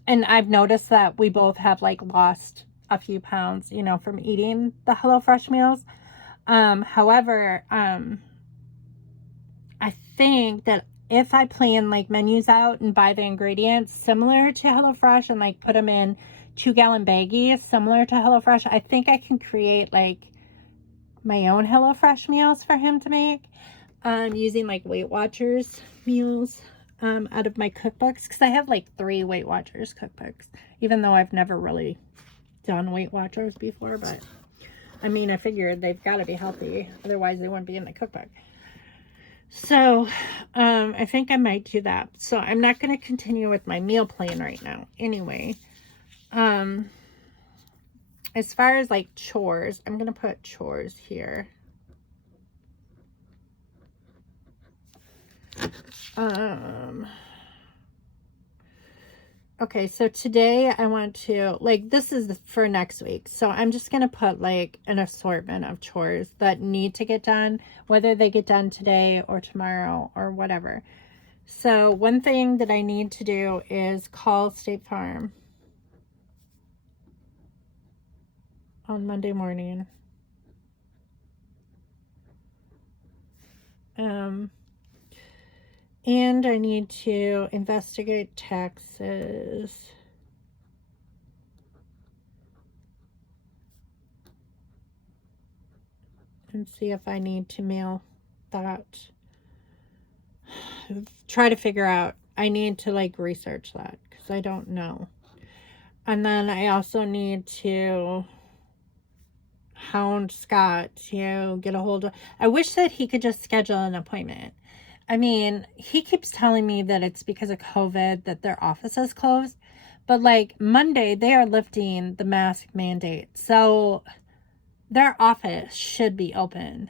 I've noticed that we both have like lost a few pounds, you know, from eating the HelloFresh meals. However, I think that if I plan like menus out and buy the ingredients similar to HelloFresh and like put them in 2-gallon baggies similar to HelloFresh, I think I can create like my own HelloFresh meals for him to make, using like Weight Watchers meals. Out of my cookbooks, because I have like 3 Weight Watchers cookbooks, even though I've never really done Weight Watchers before. But I mean, I figured they've got to be healthy, otherwise they wouldn't be in the cookbook. So, I think I might do that. So I'm not going to continue with my meal plan right now. Anyway, as far as like chores, I'm going to put chores here. Okay, so today I want to, like, this is for next week. So I'm just going to put like an assortment of chores that need to get done, whether they get done today or tomorrow or whatever. So one thing that I need to do is call State Farm on Monday morning. And I need to investigate taxes. And see if I need to mail that. Try to figure out. I need to like research that because I don't know. And then I also need to hound Scott to get a hold of. I wish that he could just schedule an appointment. I mean, he keeps telling me that it's because of COVID that their office is closed. But like Monday, they are lifting the mask mandate. So their office should be open.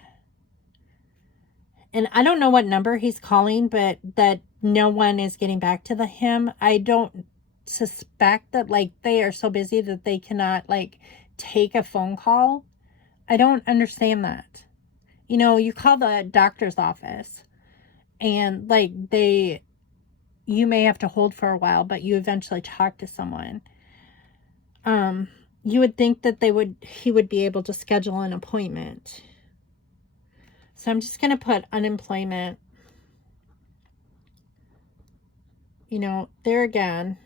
And I don't know what number he's calling, but that no one is getting back to him. I don't suspect that like they are so busy that they cannot like take a phone call. I don't understand that. You know, you call the doctor's office and like you may have to hold for a while, but you eventually talk to someone. You would think that he would be able to schedule an appointment. So I'm just going to put unemployment. You know, there again,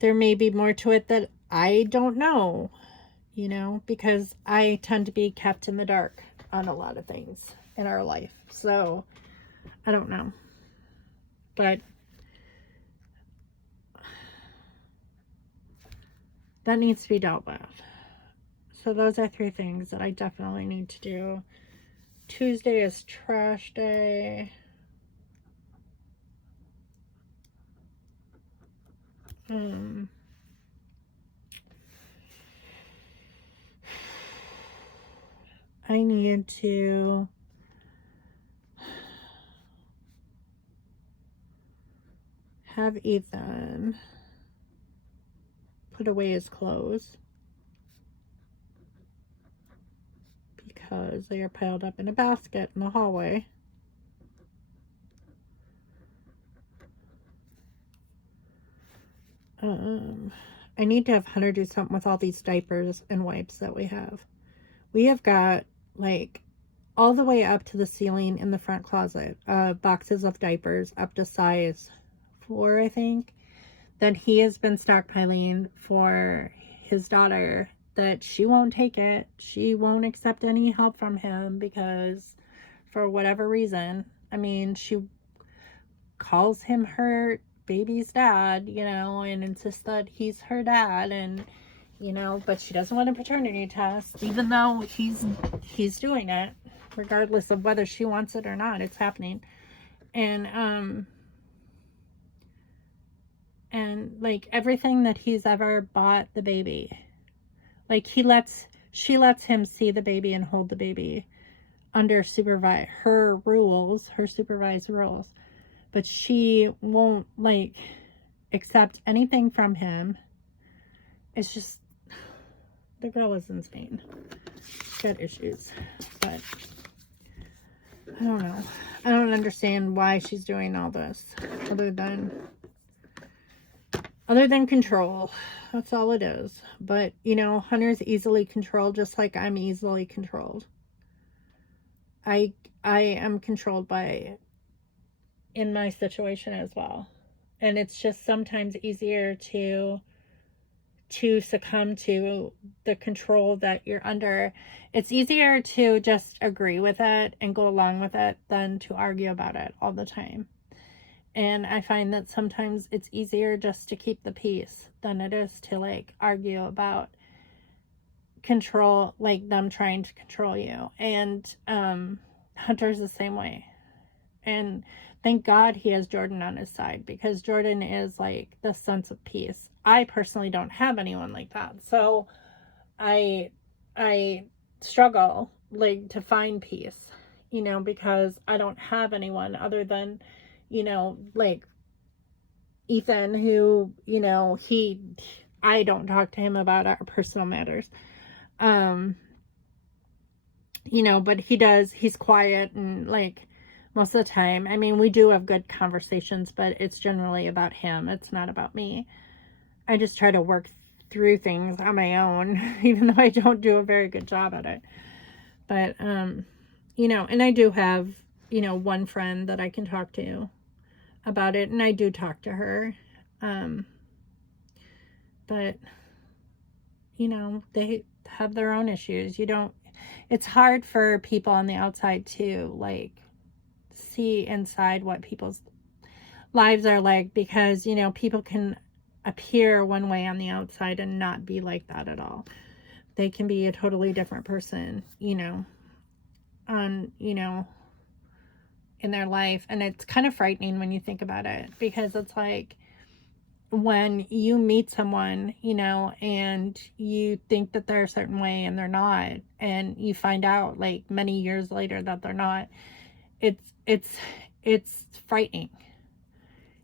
there may be more to it that I don't know, you know, because I tend to be kept in the dark on a lot of things in our life. So I don't know. But that needs to be dealt with. So those are 3 things that I definitely need to do. Tuesday is trash day. I need to have Ethan put away his clothes because they are piled up in a basket in the hallway. I need to have Hunter do something with all these diapers and wipes that we have. We have got like all the way up to the ceiling in the front closet, boxes of diapers up to size 4, I think, that he has been stockpiling for his daughter, that she won't take it. She won't accept any help from him because for whatever reason, I mean, she calls him her baby's dad, you know, and insists that he's her dad, and you know, but she doesn't want a paternity test, even though he's doing it, regardless of whether she wants it or not. It's happening. And like everything that he's ever bought the baby, like she lets him see the baby and hold the baby under her supervised rules, but she won't like accept anything from him. It's just, the girl is insane. She's got issues, but I don't know. I don't understand why she's doing all this other than control. That's all it is. But, you know, Hunter's easily controlled just like I'm easily controlled. I am controlled in my situation as well. And it's just sometimes easier to succumb to the control that you're under. It's easier to just agree with it and go along with it than to argue about it all the time. And I find that sometimes it's easier just to keep the peace than it is to like argue about control, like them trying to control you. And Hunter's the same way. And thank God he has Jordan on his side, because Jordan is like the sense of peace. I personally don't have anyone like that. So I struggle like to find peace, you know, because I don't have anyone other than, you know, like Ethan, who, you know, I don't talk to him about our personal matters. You know, but he's quiet and like most of the time. I mean, we do have good conversations, but it's generally about him. It's not about me. I just try to work through things on my own, even though I don't do a very good job at it. But, you know, and I do have, you know, one friend that I can talk to about it, and I do talk to her. But, you know, they have their own issues. It's hard for people on the outside to, like, see inside what people's lives are like, because, you know, people can appear one way on the outside and not be like that at all. They can be a totally different person, you know, you know, in their life. And it's kind of frightening when you think about it, because it's like when you meet someone, you know, and you think that they're a certain way and they're not, and you find out like many years later that they're not, it's frightening.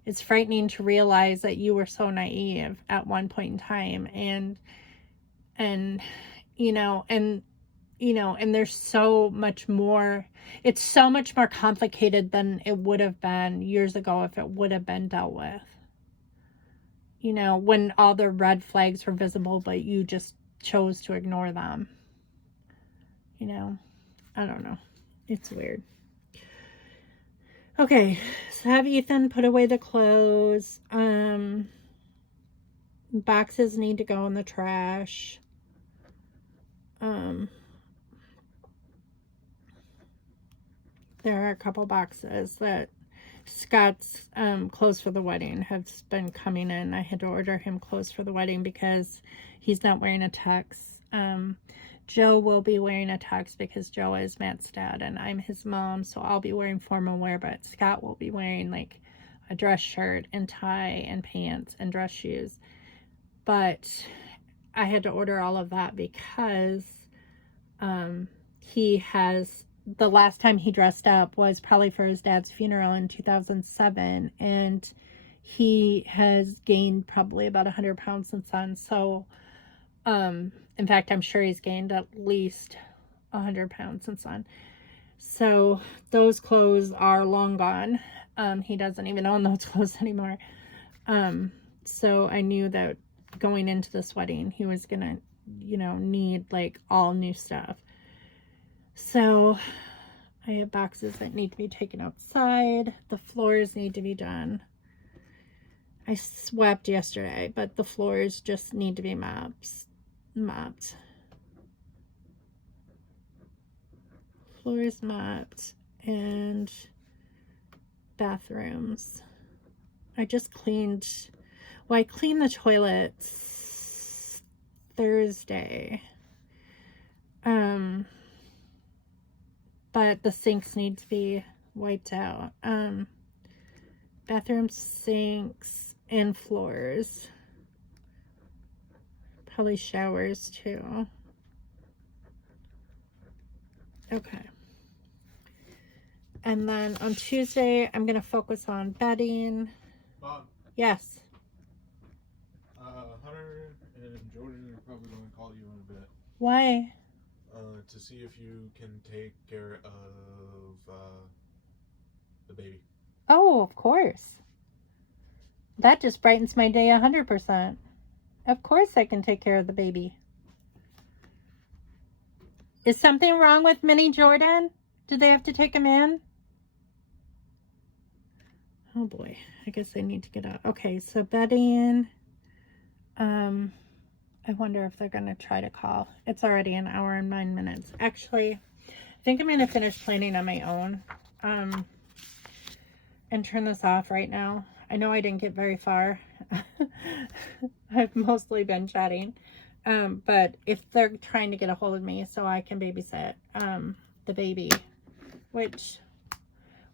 It's frightening to realize that you were so naive at one point in time, and you know, and there's so much more. It's so much more complicated than it would have been years ago if it would have been dealt with. You know, when all the red flags were visible, but you just chose to ignore them. You know, I don't know. It's weird. Okay, so have Ethan put away the clothes. Boxes need to go in the trash. There are a couple boxes that Scott's clothes for the wedding have been coming in. I had to order him clothes for the wedding because he's not wearing a tux. Joe will be wearing a tux because Joe is Matt's dad and I'm his mom, so I'll be wearing formal wear, but Scott will be wearing like a dress shirt and tie and pants and dress shoes. But I had to order all of that because he has, the last time he dressed up was probably for his dad's funeral in 2007, and he has gained probably about 100 pounds since then. So in fact, I'm sure he's gained at least 100 pounds since then. So those clothes are long gone. He doesn't even own those clothes anymore. So I knew that going into this wedding, he was gonna, you know, need like all new stuff. So I have boxes that need to be taken outside. The floors need to be done. I swept yesterday, but the floors just need to be mopped. Floors mopped, and bathrooms. I just cleaned, well, I cleaned the toilets Thursday. But the sinks need to be wiped out. Bathroom sinks and floors. Probably showers too. Okay. And then on Tuesday, I'm going to focus on bedding. Mom. Yes. Hunter and Jordan are probably going to call you in a bit. Why? To see if you can take care of the baby. Oh, of course. That just brightens my day 100%. Of course I can take care of the baby. Is something wrong with Mini Jordan? Do they have to take him in? Oh boy, I guess I need to get out. Okay, so bedding. I wonder if they're going to try to call. It's already an hour and 9 minutes. Actually, I think I'm going to finish planning on my own. And turn this off right now. I know I didn't get very far. I've mostly been chatting. But if they're trying to get a hold of me so I can babysit the baby, which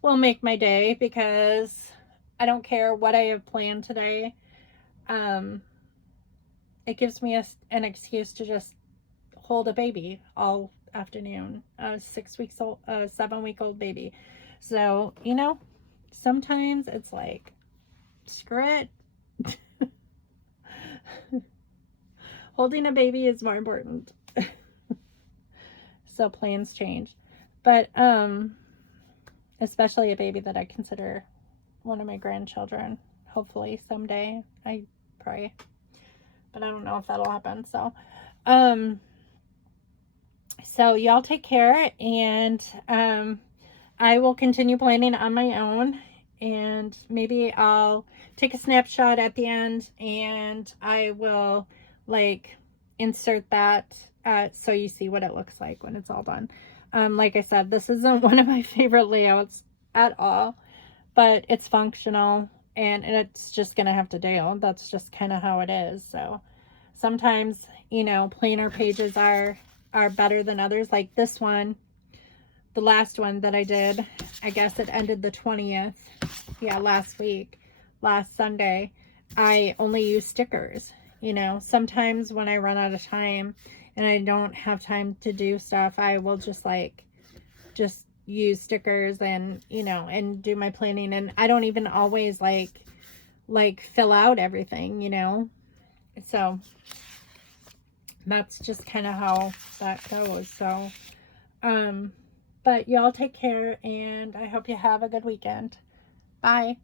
will make my day because I don't care what I have planned today. It gives me an excuse to just hold a baby all afternoon, a 7-week-old baby. So, you know, sometimes it's like, screw it. Holding a baby is more important. So plans change. But, especially a baby that I consider one of my grandchildren. Hopefully someday, I pray. But I don't know if that'll happen. So, so y'all take care, and I will continue planning on my own, and maybe I'll take a snapshot at the end and I will like insert that so you see what it looks like when it's all done. Like I said, this isn't one of my favorite layouts at all, but it's functional and it's just gonna have to do. That's just kind of how it is. So sometimes, you know, planner pages are better than others. Like this one, the last one that I did, I guess it ended the 20th. Yeah, last Sunday. I only use stickers. You know, sometimes when I run out of time and I don't have time to do stuff, I will just use stickers and, you know, and do my planning. And I don't even always like fill out everything, you know. So that's just kind of how that goes. So, but y'all take care, and I hope you have a good weekend. Bye.